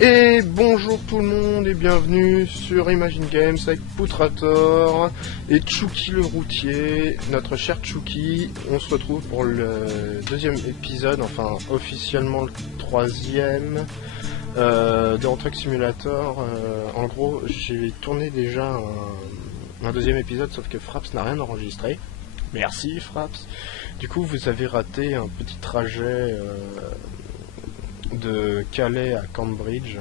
Et bonjour tout le monde et bienvenue sur Imagine Games avec Poutrator et Tchouki le routier, notre cher Tchouki. On se retrouve pour le deuxième épisode, enfin officiellement le troisième de Euro Truck Simulator. En gros, j'ai tourné déjà un deuxième épisode, sauf que Fraps n'a rien enregistré. Merci Fraps. Du coup, vous avez raté un petit trajet de Calais à Cambridge.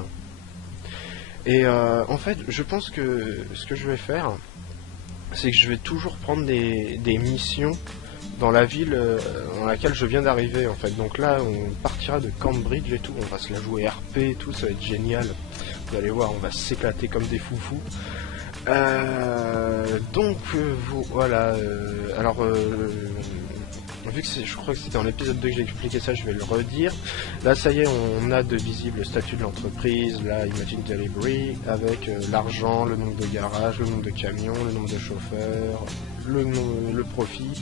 Et en fait, je pense que ce que je vais faire, c'est que je vais toujours prendre des missions dans la ville dans laquelle je viens d'arriver en fait. Donc là, on partira de Cambridge et tout, on va se la jouer RP et tout, ça va être génial. Vous allez voir, on va s'éclater comme des foufous. Voilà. Vu que je crois que c'était dans l'épisode 2 que j'ai expliqué ça, je vais le redire. Là, ça y est, on a de visibles le statut de l'entreprise, là, Imagine Delivery, avec l'argent, le nombre de garages, le nombre de camions, le nombre de chauffeurs, le profit,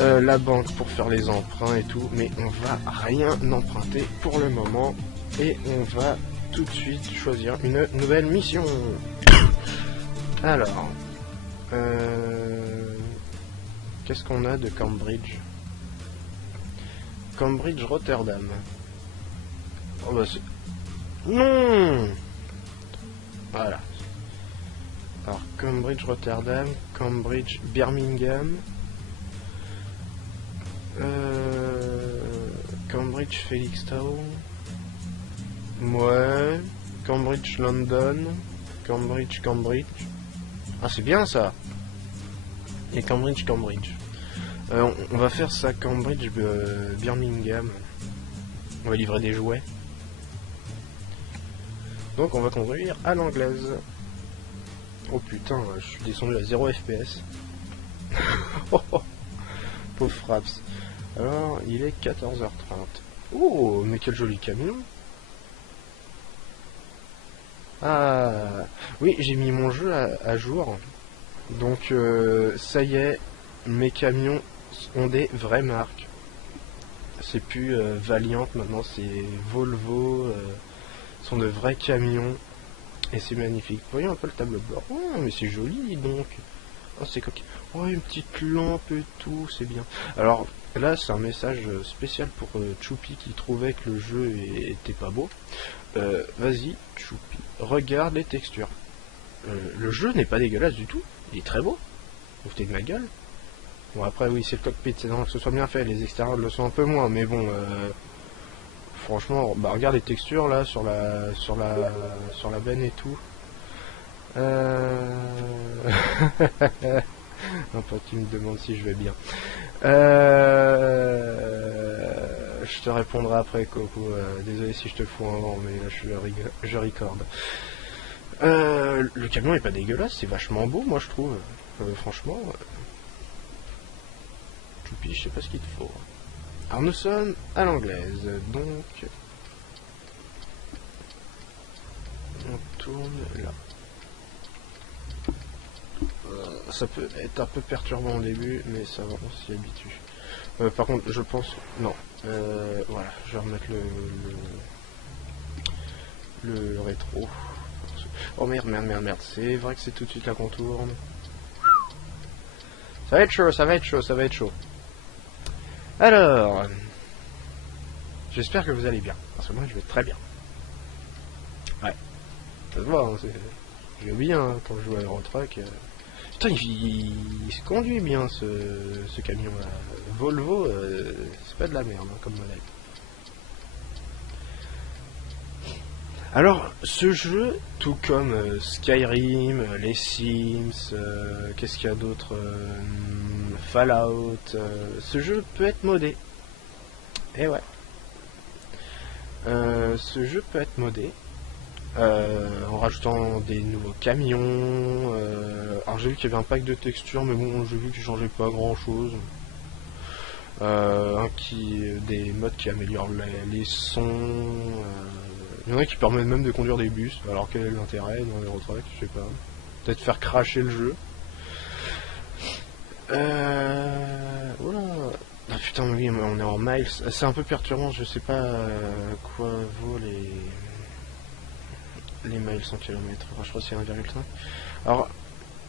la banque pour faire les emprunts et tout, mais on va rien emprunter pour le moment, et on va tout de suite choisir une nouvelle mission. Alors, qu'est-ce qu'on a de Cambridge? Cambridge, Rotterdam. Oh bah c'est... Non! Voilà. Alors, Cambridge, Rotterdam, Cambridge, Birmingham, Cambridge, Felixstowe, ouais, Cambridge, London, Cambridge, Cambridge. Ah, c'est bien ça! Et Cambridge, Cambridge. On va faire ça, Cambridge, Birmingham. On va livrer des jouets. Donc on va conduire à l'anglaise. Oh putain, je suis descendu à 0 FPS. Pauvre Fraps. Alors, il est 14h30. Oh, mais quel joli camion. Ah, oui, j'ai mis mon jeu à jour. Donc, ça y est, mes camions ont des vraies marques. C'est plus Valiant, maintenant c'est Volvo. Sont de vrais camions. Et c'est magnifique. Vous voyez un peu le tableau de bord. Oh, mais c'est joli donc. Oh, c'est coquin. Oh, une petite lampe et tout, c'est bien. Alors, là, c'est un message spécial pour Choupi qui trouvait que le jeu était pas beau. Vas-y, Choupi, regarde les textures. Le jeu n'est pas dégueulasse du tout. Il est très beau. Vous foutez de ma gueule. Bon, après, oui, c'est le cockpit, c'est normal que ce soit bien fait. Les extérieurs le sont un peu moins, mais bon, franchement, bah, regarde les textures là sur la benne et tout. Un pote qui me demande si je vais bien. Je te répondrai après, Coco. Désolé si je te fous un vent, mais là je recorde. Le camion est pas dégueulasse, c'est vachement beau, moi je trouve. Franchement, Choupi, je sais pas ce qu'il te faut. Alors nous sommes à l'anglaise, donc on tourne là. Ça peut être un peu perturbant au début, mais ça va, on s'y habitue. Par contre, je pense... Non. Voilà, je vais remettre le rétro. Oh merde, c'est vrai que c'est tout de suite là qu'on tourne. Ça va être chaud, ça va être chaud, ça va être chaud. Alors... J'espère que vous allez bien, parce que moi je vais très bien. Ouais. Ça se voit, hein, je vais bien hein, quand je joue à Euro Truck. Putain, il se conduit bien ce camion là. Volvo, c'est pas de la merde hein, comme modèle. Alors, ce jeu, tout comme Skyrim, les Sims, qu'est-ce qu'il y a d'autre, Fallout, ce jeu peut être modé. Et ouais. Ce jeu peut être modé. En rajoutant des nouveaux camions. Alors j'ai vu qu'il y avait un pack de textures, mais bon, j'ai vu qu'il changeait pas grand chose. Des modes qui améliorent les sons. Il y en a qui permettent même de conduire des bus. Alors quel est l'intérêt dans les Euro Truck, je sais pas. Peut-être faire cracher le jeu. Voilà. Ah putain, oui, mais on est en miles. C'est un peu perturbant, je sais pas quoi vaut les... les miles 100 km. Enfin, je crois que c'est 1,5. Alors,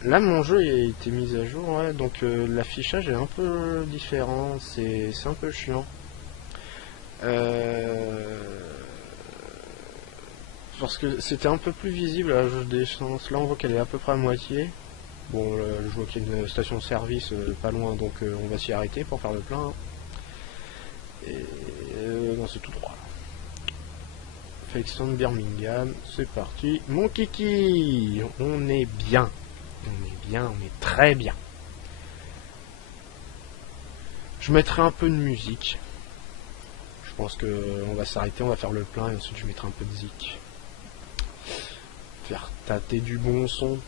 là, mon jeu a été mis à jour, ouais, donc l'affichage est un peu différent. C'est un peu chiant. Parce que c'était un peu plus visible à la jauge d'essence. Là, on voit qu'elle est à peu près à moitié. Bon, je vois qu'il y a une station de service pas loin, donc on va s'y arrêter pour faire le plein. Hein. Et non, c'est tout droit. Folkestone, Birmingham, c'est parti. Mon kiki, on est bien. On est bien, on est très bien. Je mettrai un peu de musique. Je pense que on va s'arrêter, on va faire le plein et ensuite je mettrai un peu de zik. Faire tâter du bon son.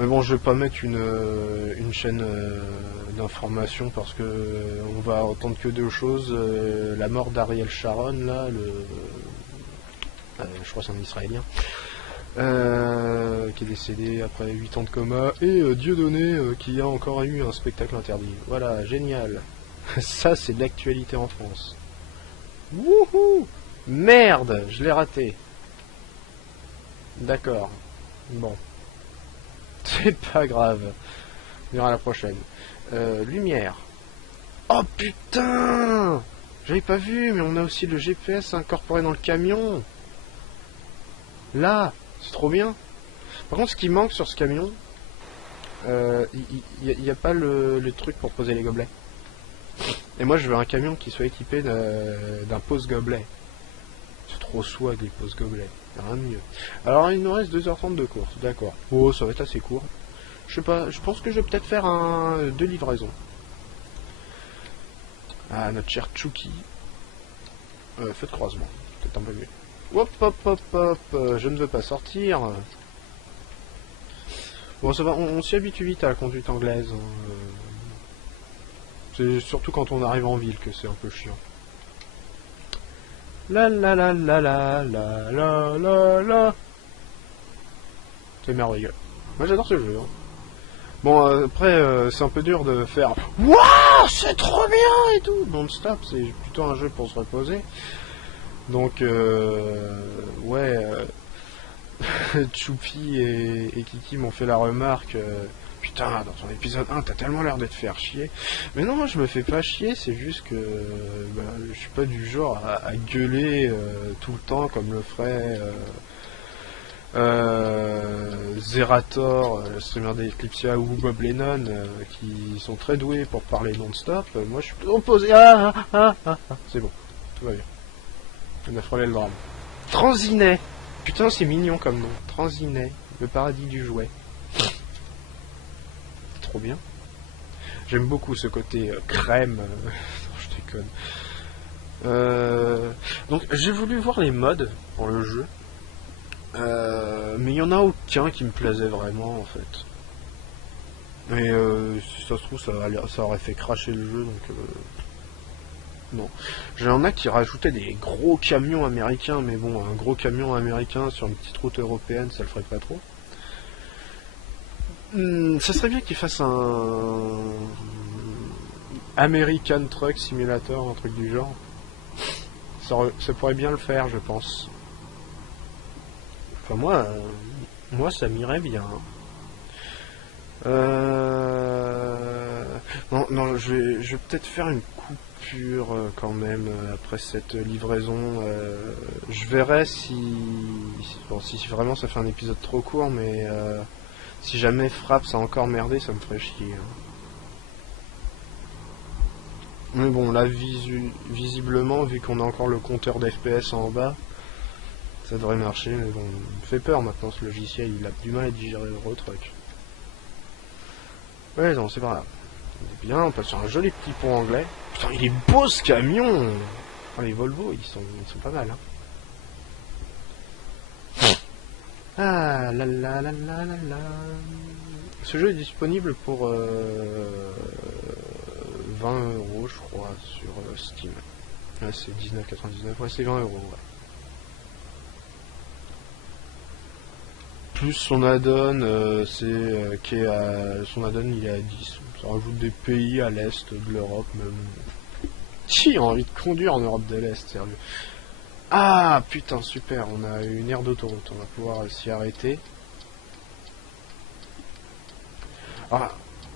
Mais bon, je vais pas mettre une chaîne d'information parce que on va entendre que deux choses. La mort d'Ariel Sharon, là, je crois que c'est un Israélien, qui est décédé après 8 ans de coma, et Dieudonné qui a encore eu un spectacle interdit. Voilà, génial. Ça, c'est de l'actualité en France. Wouhou! Merde, je l'ai raté. D'accord. Bon. C'est pas grave. On verra la prochaine. Lumière. Oh putain! J'avais pas vu, mais on a aussi le GPS incorporé dans le camion. Là, c'est trop bien. Par contre, ce qui manque sur ce camion, il n'y a pas le truc pour poser les gobelets. Et moi, je veux un camion qui soit équipé d'un pose-gobelet. C'est trop swag les pose-gobelets. Rien de mieux. Alors, il nous reste 2h30 de course. D'accord. Oh, ça va être assez court. Je sais pas, je pense que je vais peut-être faire deux livraisons. Ah, notre cher Chucky. Feu de croisement. Peut-être un peu mieux. Hop, hop, hop, hop. Je ne veux pas sortir. Bon, ça va, on s'y habitue vite à la conduite anglaise. Hein. C'est surtout quand on arrive en ville que c'est un peu chiant. La la la la la la la la la. C'est merveilleux. Moi j'adore ce jeu. Hein. Bon, après, c'est un peu dur de faire waouh, c'est trop bien et tout non-stop. C'est plutôt un jeu pour se reposer. Donc, ouais, Choupi et Kiki m'ont fait la remarque. Putain, dans ton épisode 1, t'as tellement l'air de te faire chier. Mais non, je me fais pas chier, c'est juste que je suis pas du genre à gueuler tout le temps comme le ferait Zerator, le streamer d'Eclipsia ou Bob Lennon, qui sont très doués pour parler non-stop. Moi, je suis plutôt opposé. C'est bon, tout va bien. On a frôlé le drame. Transinet. Putain, c'est mignon comme nom. Transinet, le paradis du jouet. Trop bien. J'aime beaucoup ce côté crème. Non, je déconne. Donc j'ai voulu voir les mods pour le jeu. Mais il n'y en a aucun qui me plaisait vraiment en fait. Et si ça se trouve ça aurait fait cracher le jeu donc non. J'en ai qui rajoutaient des gros camions américains, mais bon, un gros camion américain sur une petite route européenne ça le ferait pas trop. Ça serait bien qu'il fasse un American Truck Simulator, un truc du genre. Ça pourrait bien le faire, je pense. Enfin moi ça m'irait bien. Non, je vais peut-être faire une coupure quand même après cette livraison. Je verrai si vraiment ça fait un épisode trop court, mais si jamais Frappe ça a encore merdé, ça me ferait chier. Hein. Mais bon, là, visiblement, vu qu'on a encore le compteur d'FPS en bas, ça devrait marcher. Mais bon, il me fait peur maintenant ce logiciel, il a du mal à digérer le gros truc. Ouais, non, c'est pas grave. On est bien, on passe sur un joli petit pont anglais. Putain, il est beau ce camion! Oh, les Volvo, ils sont pas mal. Hein. Ah la la la la la la. Ce jeu est disponible pour 20 € je crois sur Steam. Là c'est 19,99. Ouais, c'est 20 €. Ouais. Plus son add-on, son add-on il est à 10. Ça rajoute des pays à l'est de l'Europe même. Qui a envie de conduire en Europe de l'Est, sérieux? Ah putain, super, on a une aire d'autoroute, on va pouvoir s'y arrêter. Ah,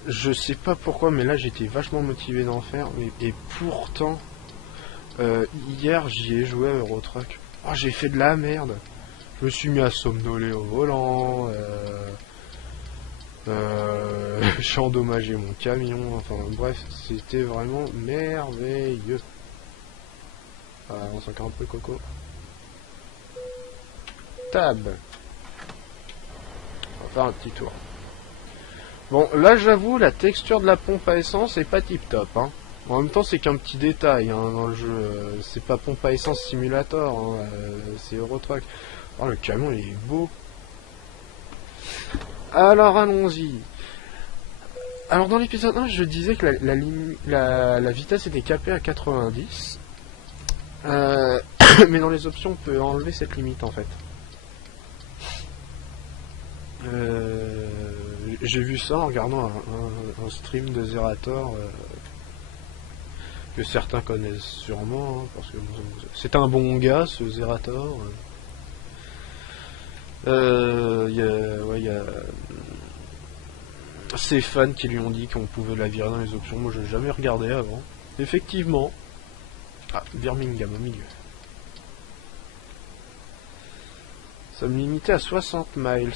je sais pas pourquoi, mais là j'étais vachement motivé d'en faire, et pourtant, hier j'y ai joué à Eurotruck. Oh, j'ai fait de la merde. Je me suis mis à somnoler au volant, j'ai endommagé mon camion, enfin bref, c'était vraiment merveilleux. Ah, on s'en un peu coco. Tab. On va faire un petit tour. Bon, là j'avoue, la texture de la pompe à essence est pas tip top. Hein. En même temps, c'est qu'un petit détail hein, dans le jeu. C'est pas pompe à essence simulator, hein, c'est Eurotruck. Oh, le camion il est beau. Alors allons-y. Alors dans l'épisode 1, je disais que la vitesse était capée à 90. Mais dans les options, on peut enlever cette limite en fait. J'ai vu ça en regardant un stream de Zerator que certains connaissent sûrement, hein, parce que c'est un bon gars ce Zerator. Y a ses fans qui lui ont dit qu'on pouvait la virer dans les options. Moi, j'ai jamais regardé avant. Effectivement. Ah, Birmingham au milieu. Ça me limitait à 60 miles.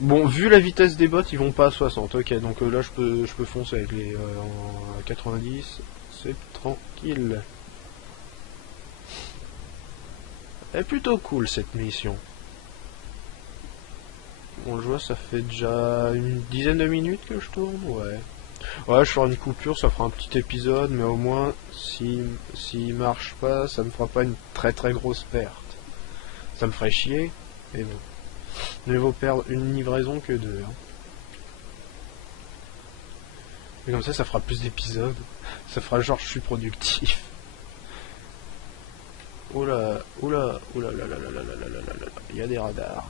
Bon, vu la vitesse des bots, ils vont pas à 60. Ok, donc là, je peux foncer avec les en 90. C'est tranquille. Elle est plutôt cool cette mission. Bon, je vois, ça fait déjà une dizaine de minutes que je tourne, ouais. Ouais, je ferai une coupure, ça fera un petit épisode, mais au moins, s'il marche pas, ça me fera pas une très très grosse perte. Ça me ferait chier, mais bon. Mieux vaut perdre une livraison que deux. Hein. Mais comme ça fera plus d'épisodes. Ça fera genre je suis productif. Oula, oula, oula, là, là, là, là, là, là, là, là, là. Il y a des radars.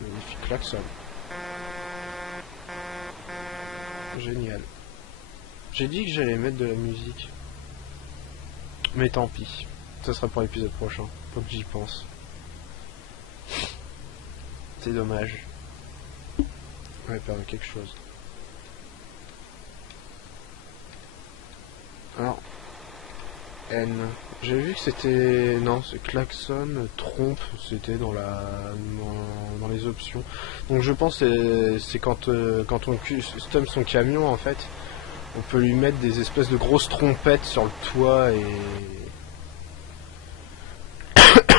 Magnifique klaxon. Génial. J'ai dit que j'allais mettre de la musique. Mais tant pis. Ça sera pour l'épisode prochain. Faut que j'y pense. C'est dommage. On va perdre quelque chose. Alors. N. J'ai vu que c'était... Non, c'est klaxon, trompe, c'était dans dans les options. Donc je pense que c'est quand on custom son camion, en fait, on peut lui mettre des espèces de grosses trompettes sur le toit et...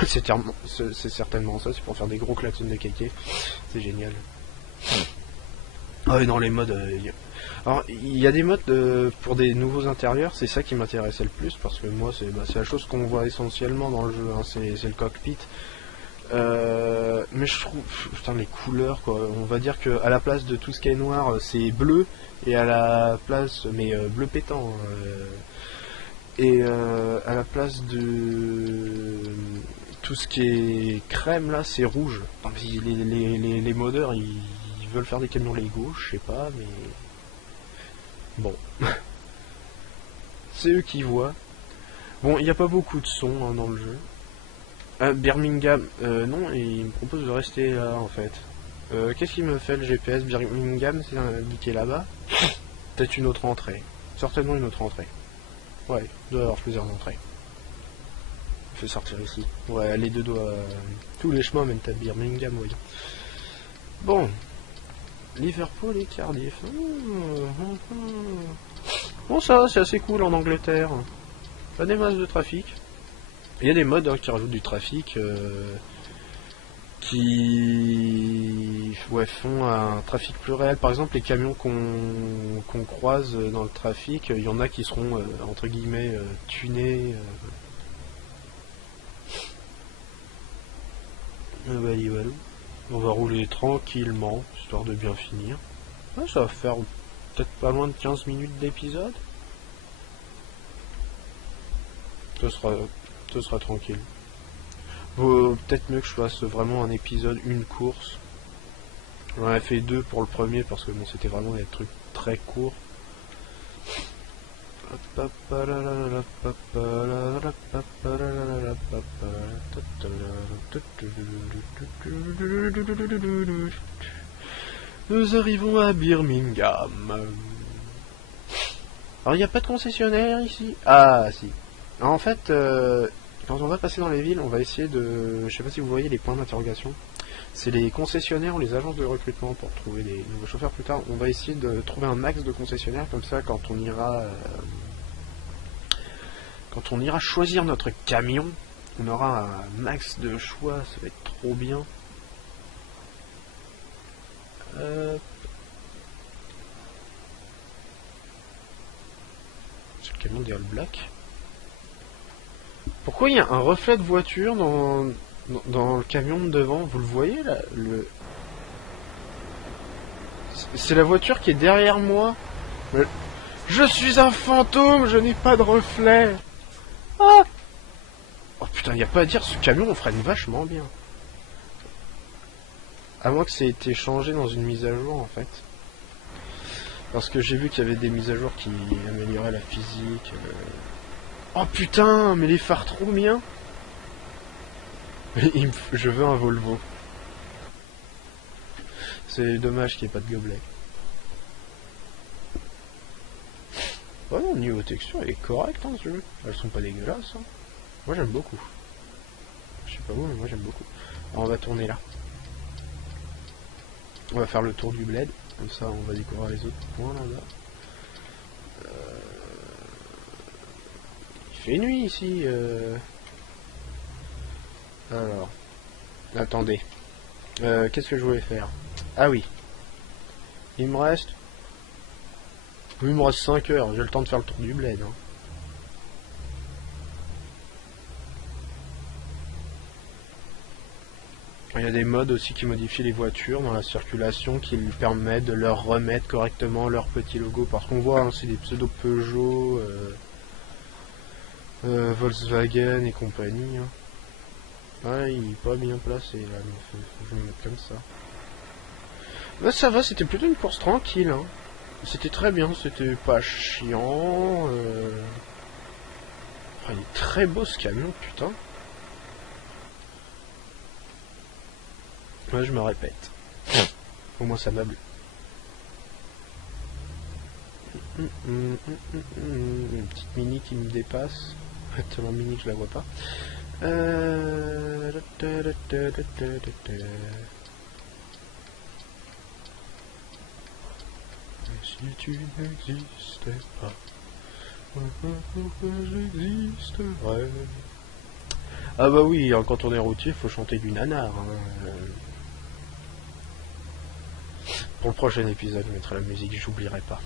c'est certainement ça, c'est pour faire des gros klaxons de kéké. C'est génial. Ah, et dans les modes... Alors, il y a des modes pour des nouveaux intérieurs, c'est ça qui m'intéressait le plus, parce que moi, c'est la chose qu'on voit essentiellement dans le jeu, hein, c'est le cockpit. Mais je trouve... Putain, les couleurs, quoi. On va dire qu'à la place de tout ce qui est noir, c'est bleu, et à la place... Mais bleu pétant. Et à la place de... Tout ce qui est crème, là, c'est rouge. Les modeurs, ils veulent faire des camions Lego, je sais pas, mais... Bon. C'est eux qui voient. Bon, il n'y a pas beaucoup de sons hein, dans le jeu. Birmingham, non, et il me propose de rester là en fait. Qu'est-ce qu'il me fait le GPS? Birmingham, c'est indiqué là-bas. Peut-être une autre entrée. Certainement une autre entrée. Ouais, il doit y avoir plusieurs entrées. Je vais sortir ici. Ouais, les deux doigts. Tous les chemins mènent à Birmingham, oui. Bon. Liverpool et Cardiff. Bon, ça, c'est assez cool en Angleterre. Pas des masses de trafic. Il y a des modes hein, qui rajoutent du trafic, qui font un trafic plus réel. Par exemple, les camions qu'on croise dans le trafic, il y en a qui seront, entre guillemets, tunés. On va rouler tranquillement, histoire de bien finir. Ouais, ça va faire peut-être pas loin de 15 minutes d'épisode. Ce sera tranquille. Vaut peut-être mieux que je fasse vraiment un épisode, une course. J'en ai fait 2 pour le premier parce que bon, c'était vraiment des trucs très courts. Nous arrivons à Birmingham. Alors il n'y a pas de concessionnaire ici. Ah si. Alors, en fait, quand on va passer dans les villes, on va essayer de... Je sais pas si vous voyez les points d'interrogation. C'est les concessionnaires ou les agences de recrutement pour trouver des nouveaux chauffeurs plus tard. On va essayer de trouver un max de concessionnaires, comme ça quand on ira choisir notre camion, on aura un max de choix, ça va être trop bien. C'est le camion des All Blacks. Pourquoi il y a un reflet de voiture dans le camion de devant? Vous le voyez là? C'est la voiture qui est derrière moi. Je suis un fantôme, je n'ai pas de reflet. Ah! Oh putain, y a pas à dire, ce camion on freine vachement bien. À moins que ça ait été changé dans une mise à jour en fait. Parce que j'ai vu qu'il y avait des mises à jour qui amélioraient la physique. Oh putain, mais les phares trop bien. Je veux un Volvo. C'est dommage qu'il n'y ait pas de gobelet. Oh non, niveau texture, elle est correcte hein, ce jeu. Elles sont pas dégueulasses. Hein. Moi j'aime beaucoup. Je sais pas vous, mais moi j'aime beaucoup. Alors, on va tourner là. On va faire le tour du bled. Comme ça, on va découvrir les autres points là-bas. Il fait nuit ici. Alors. Attendez. Qu'est-ce que je voulais faire? Ah oui. Il me reste... Oui, il me reste 5 heures. J'ai le temps de faire le tour du bled. Hein. Il y a des modes aussi qui modifient les voitures dans la circulation, qui lui permettent de leur remettre correctement leur petit logo. Parce qu'on voit, hein, c'est des pseudo Peugeot, Volkswagen et compagnie. Hein. Ouais, il est pas bien placé là, mais faut que je me mette comme ça. Bah ça va, c'était plutôt une course tranquille. Hein. C'était très bien, c'était pas chiant. Ah, il est très beau ce camion, putain. Ouais, je me répète. Au moins ça meuble. Une petite mini qui me dépasse. Tellement mini que je la vois pas. Si tu n'existais pas, j'existerais. Ah bah oui, quand on est routier, faut chanter du nanar. Hein. Pour le prochain épisode, je mettrai la musique, j'oublierai pas.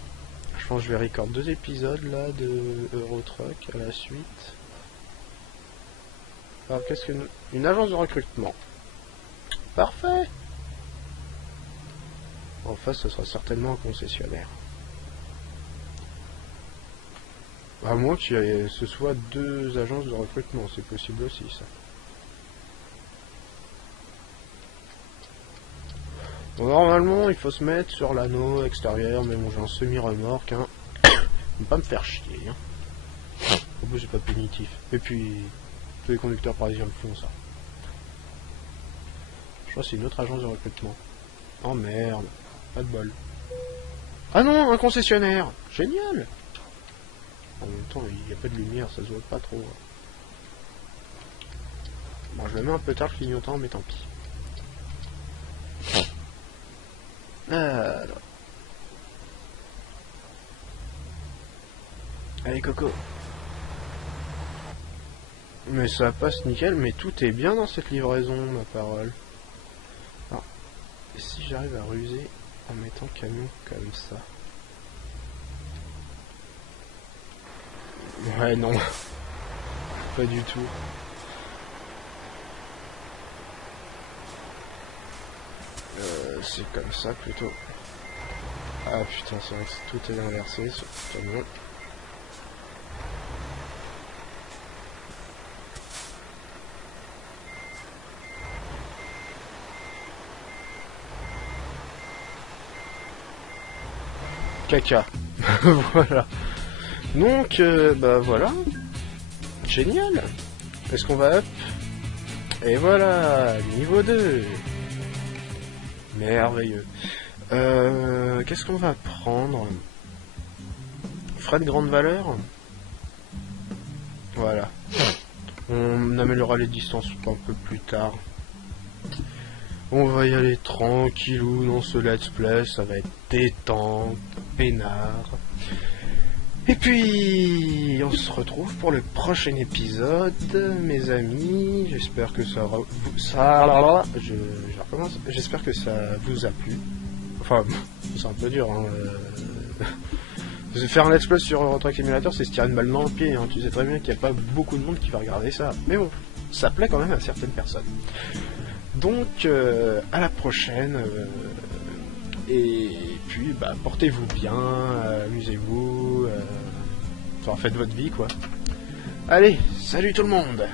Je pense que je vais record 2 épisodes là de Euro Truck à la suite. Alors qu'est-ce que une agence de recrutement. Parfait. En face, ce sera certainement un concessionnaire. À moins que ce soit 2 agences de recrutement, c'est possible aussi ça. Bon, normalement, il faut se mettre sur l'anneau extérieur, mais bon, j'ai un semi-remorque, hein. Ne pas me faire chier, hein. En plus, c'est pas punitif. Et puis, tous les conducteurs parisiens le font, ça. Je crois que c'est une autre agence de recrutement. Oh merde, pas de bol. Ah non, un concessionnaire. Génial. En même temps, il n'y a pas de lumière, ça se voit pas trop. Bon, je le mets un peu tard le clignotant, mais tant pis. Alors. Allez, Coco. Mais ça passe nickel, mais tout est bien dans cette livraison, ma parole. Alors, et si j'arrive à ruser en mettant camion comme ça? Ouais, non. Pas du tout. C'est comme ça plutôt. Ah putain, c'est vrai que tout est inversé sur le camion. caca. Voilà. Donc, bah voilà. Génial. Est-ce qu'on va up? Et voilà, niveau 2. Merveilleux. Qu'est-ce qu'on va prendre? Frais de grande valeur. Voilà. On améliorera les distances un peu plus tard. On va y aller tranquillou dans ce let's play, ça va être détente, peinard. Et puis, on se retrouve pour le prochain épisode, mes amis. J'espère que je recommence. J'espère que ça vous a plu. Enfin, c'est un peu dur, hein. Faire un let's play sur Eurotruck Simulator, c'est se tirer une balle dans le pied, hein. Tu sais très bien qu'il n'y a pas beaucoup de monde qui va regarder ça. Mais bon, ça plaît quand même à certaines personnes. Donc, à la prochaine. Et puis, bah, portez-vous bien, amusez-vous. Enfin, faites votre vie, quoi. Allez, salut tout le monde!